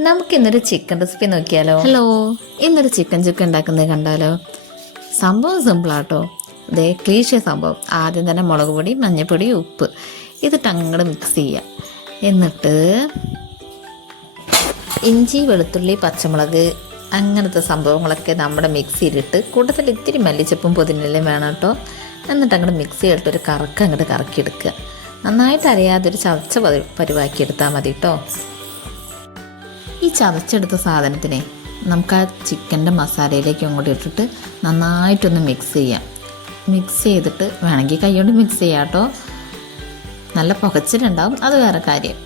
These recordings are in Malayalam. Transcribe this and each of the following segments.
നമുക്കിന്നൊരു ചിക്കൻ റെസിപ്പി നോക്കിയാലോ? ഹലോ, ഇന്നൊരു ചിക്കൻ ചുക്ക ഉണ്ടാക്കുന്നത് കണ്ടാലോ? സംഭവം സിമ്പിളാട്ടോ. അതേ ക്ലീശ സംഭവം. ആദ്യം തന്നെ മുളക് പൊടി, മഞ്ഞൾപ്പൊടി, ഉപ്പ് ഇതിട്ട് അങ്ങോട്ട് മിക്സ് ചെയ്യുക. എന്നിട്ട് ഇഞ്ചി, വെളുത്തുള്ളി, പച്ചമുളക് അങ്ങനത്തെ സംഭവങ്ങളൊക്കെ നമ്മുടെ മിക്സിയിലിട്ട് കൂട്ടത്തിൽ ഇത്തിരി മല്ലിച്ചപ്പും പുതിനയിലയും വേണം കേട്ടോ. എന്നിട്ട് അങ്ങോട്ട് മിക്സിയിലിട്ട് ഒരു അങ്ങോട്ട് കറക്കിയെടുക്കുക. നന്നായിട്ട് അരയാതെ ഒരു ചതച്ച പരുവാക്കി എടുത്താൽ മതി കേട്ടോ. ഈ ചതച്ചെടുത്ത സാധനത്തിനെ നമുക്ക് ആ ചിക്കൻ്റെ മസാലയിലേക്ക് അങ്ങോട്ട് ഇട്ടിട്ട് നന്നായിട്ടൊന്ന് മിക്സ് ചെയ്യാം. മിക്സ് ചെയ്തിട്ട് വേണമെങ്കിൽ കൈകൊണ്ട് മിക്സ് ചെയ്യാം കേട്ടോ. നല്ല പുകച്ചിലുണ്ടാവും, അത് വേറെ കാര്യം.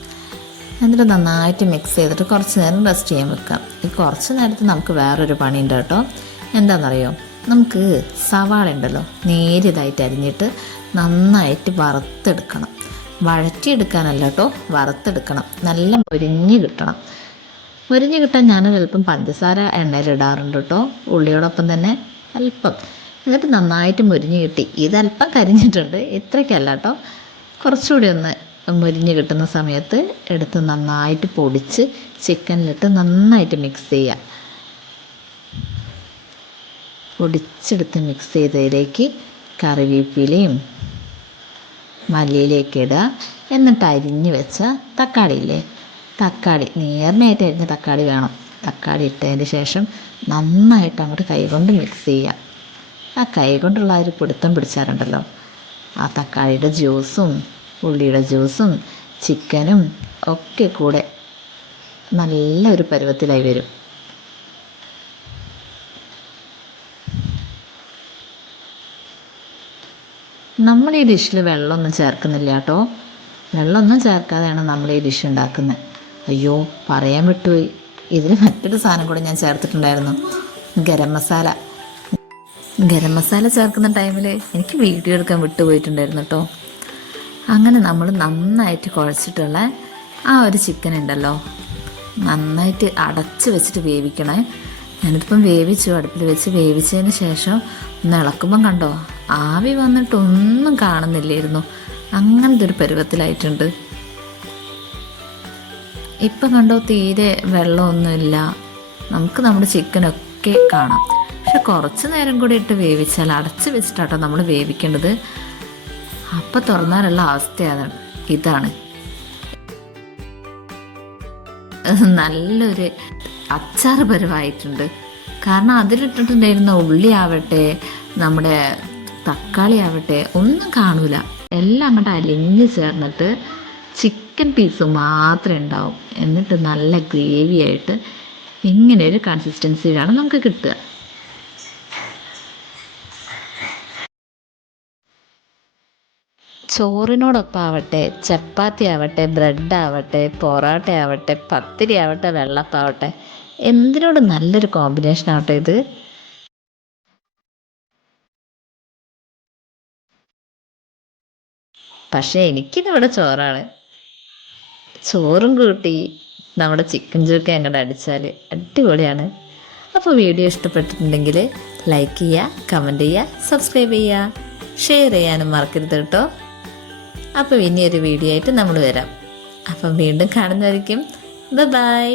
എന്നിട്ട് നന്നായിട്ട് മിക്സ് ചെയ്തിട്ട് കുറച്ച് നേരം റെസ്റ്റ് ചെയ്യാൻ വെക്കാം. ഈ കുറച്ച് നേരത്ത് നമുക്ക് വേറൊരു പണിയുണ്ട് കേട്ടോ. എന്താണെന്നറിയോ? നമുക്ക് സവാള ഉണ്ടല്ലോ, നേരിയതായിട്ട് അരിഞ്ഞിട്ട് നന്നായിട്ട് വറുത്തെടുക്കണം. വഴറ്റിയെടുക്കാനല്ല കേട്ടോ, വറുത്തെടുക്കണം. നല്ല മൊരിഞ്ഞ് കിട്ടണം. മൊരിഞ്ഞ് കിട്ടാൻ ഞാൻ അല്പം പഞ്ചസാര എണ്ണയിലിടാറുണ്ട് കേട്ടോ, ഉള്ളിയോടൊപ്പം തന്നെ അല്പം. എന്നിട്ട് നന്നായിട്ട് മൊരിഞ്ഞ് കിട്ടി. ഇതല്പം കരിഞ്ഞിട്ടുണ്ട്, ഇത്രയ്ക്കല്ല കേട്ടോ. കുറച്ചുകൂടി ഒന്ന് മൊരിഞ്ഞ് കിട്ടുന്ന സമയത്ത് എടുത്ത് നന്നായിട്ട് പൊടിച്ച് ചിക്കനിലിട്ട് നന്നായിട്ട് മിക്സ് ചെയ്യുക. പൊടിച്ചെടുത്ത് മിക്സ് ചെയ്തതിലേക്ക് കറിവേപ്പിലയും മല്ലിയിലേക്ക് ഇടുക. എന്നിട്ട് അരിഞ്ഞ് വെച്ച തക്കാളിയില്ലേ, തക്കാളി നേർമയായിട്ട് അരിഞ്ഞ തക്കാളി വേണം. തക്കാളി ഇട്ടതിന് ശേഷം നന്നായിട്ട് അങ്ങോട്ട് കൈകൊണ്ട് മിക്സ് ചെയ്യുക. ആ കൈകൊണ്ടുള്ള ഒരു പിടുത്തം പിടിച്ചാലുണ്ടല്ലോ, ആ തക്കാളിയുടെ ജ്യൂസും ഉള്ളിയുടെ ജ്യൂസും ചിക്കനും ഒക്കെ കൂടെ നല്ലൊരു പരുവത്തിലായി വരും. നമ്മൾ ഈ ഡിഷിൽ വെള്ളമൊന്നും ചേർക്കുന്നില്ല കേട്ടോ. വെള്ളമൊന്നും ചേർക്കാതെയാണ് നമ്മൾ ഈ ഡിഷ് ഉണ്ടാക്കുന്നത്. അയ്യോ, പറയാൻ വിട്ടുപോയി, ഇതിൽ മറ്റൊരു സാധനം കൂടെ ഞാൻ ചേർത്തിട്ടുണ്ടായിരുന്നു, ഗരം മസാല. ഗരം മസാല ചേർക്കുന്ന ടൈമിൽ എനിക്ക് വീഡിയോ എടുക്കാൻ വിട്ടുപോയിട്ടുണ്ടായിരുന്നു കേട്ടോ. അങ്ങനെ നമ്മൾ നന്നായിട്ട് കുഴച്ചിട്ടുള്ള ആ ഒരു ചിക്കൻ ഉണ്ടല്ലോ, നന്നായിട്ട് അടച്ച് വെച്ചിട്ട് വേവിക്കണേ. ഞാനിപ്പം വേവിച്ചു, അടുപ്പിൽ വെച്ച് വേവിച്ചതിന് ശേഷം ഒന്ന് ഇളക്കുമ്പം കണ്ടോ, ആവി വന്നിട്ടൊന്നും കാണുന്നില്ലായിരുന്നു. അങ്ങനത്തെ ഒരു പരുവത്തിലായിട്ടുണ്ട്. ഇപ്പം കണ്ടോ, തീരെ വെള്ളമൊന്നുമില്ല. നമുക്ക് നമ്മുടെ ചിക്കനൊക്കെ കാണാം. പക്ഷെ കുറച്ച് നേരം കൂടി ഇട്ട് വേവിച്ചാൽ, അടച്ച് വെച്ചിട്ടാട്ടോ നമ്മൾ വേവിക്കേണ്ടത്. അപ്പം തുറന്നാലുള്ള അവസ്ഥ ഇതാണ്. നല്ലൊരു അച്ചാറ് പരുവായിട്ടുണ്ട്. കാരണം അതിലിട്ടിട്ടുണ്ടായിരുന്ന ഉള്ളി ആവട്ടെ, നമ്മുടെ തക്കാളി ആവട്ടെ ഒന്നും കാണൂല. എല്ലാം അങ്ങോട്ട് അലിഞ്ഞ് ചേർന്നിട്ട് ചിക്കൻ പീസ് മാത്രമേ ഉണ്ടാവും. എന്നിട്ട് നല്ല ഗ്രേവി ആയിട്ട് ഇങ്ങനെ ഒരു കൺസിസ്റ്റൻസിയിലാണ് നമുക്ക് കിട്ടുക. ചോറിനോടൊപ്പം ആവട്ടെ, ചപ്പാത്തി ആവട്ടെ, ബ്രെഡ് ആവട്ടെ, പൊറോട്ട ആവട്ടെ, പത്തിരി ആവട്ടെ, വെള്ളപ്പാവട്ടെ, എന്തിനോട് നല്ലൊരു കോമ്പിനേഷൻ ആവട്ടെ ഇത്. പക്ഷേ എനിക്കിന്നിവിടെ ചോറാണ്. ചോറും കൂട്ടി നമ്മുടെ ചിക്കൻ ചുക്ക അങ്ങോട്ട് അടിച്ചാൽ അടിപൊളിയാണ്. അപ്പോൾ വീഡിയോ ഇഷ്ടപ്പെട്ടിട്ടുണ്ടെങ്കിൽ ലൈക്ക് ചെയ്യുക, കമൻറ്റ് ചെയ്യുക, സബ്സ്ക്രൈബ് ചെയ്യുക, ഷെയർ ചെയ്യാനും മറക്കരുത് കേട്ടോ. അപ്പോൾ ഇനിയൊരു വീഡിയോ ആയിട്ട് നമ്മൾ വരാം. അപ്പം വീണ്ടും കാണുന്നതായിരിക്കും. ബൈ.